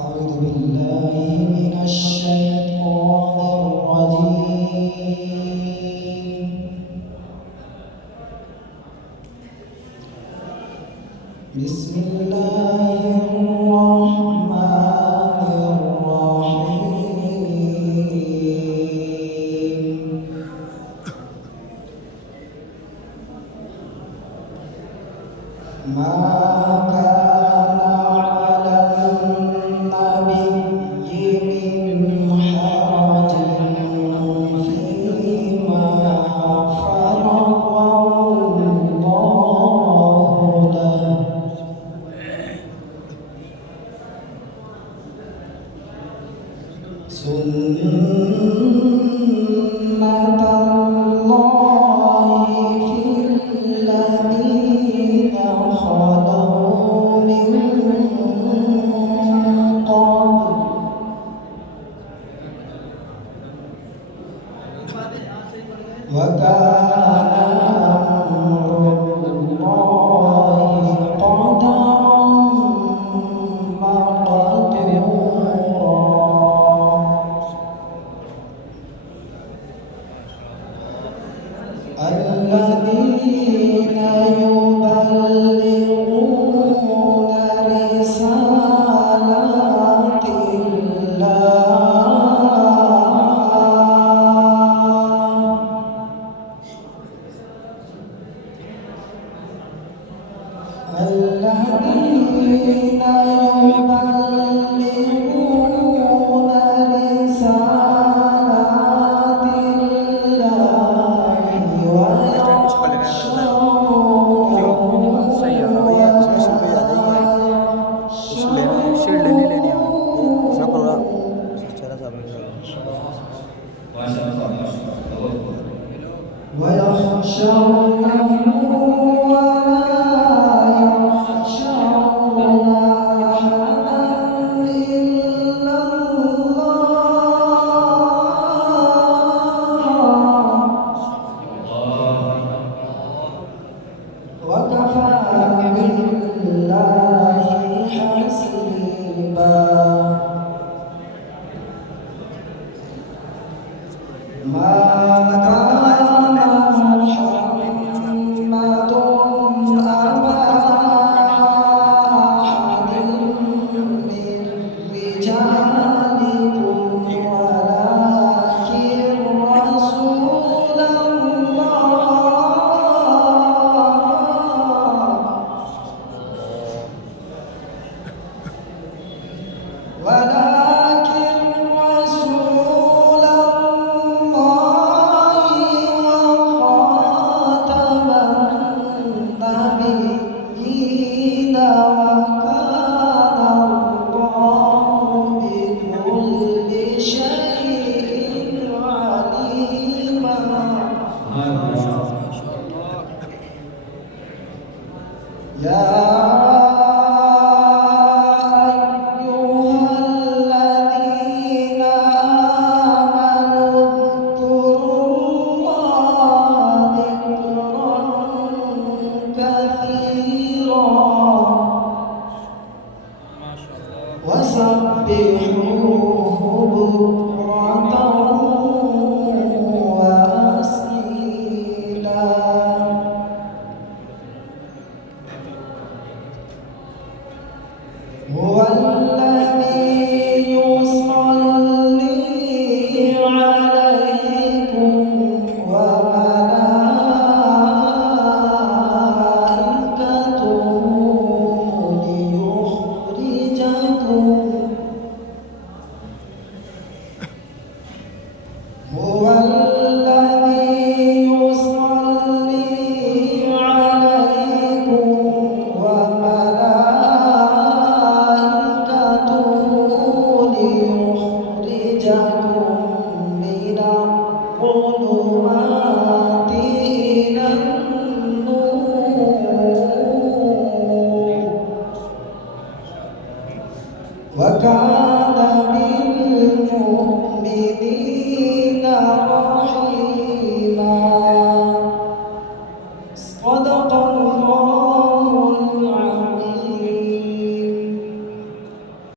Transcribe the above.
أعوذ بالله من الشيطان الرجيم. بسم الله الرحمن الرحيم. ما كان على النبي من حرج فيما فرض الله له سنة الله في الذين خلوا من قبل وكان أمر الله قدرا مقدورا. الذين يبلغون رسالات الذين يبلغون رسالات الله ويخشونه ولا يخشون أحدا إلا الله وكفى بالله حسيبا. ما كان محمد أبا أحد من رجالكم ولكن رسول وخاتم النبيين وكان الله بكل شيء عليما. يا وسبحوه بكرة وأصيلا. هو الذي يصلي عليكم وملائكته ليخرجكم. هو الذي يصلي عليكم وملائكته ليخرجكم من الظلمات إلى النور وكان بالمؤمنين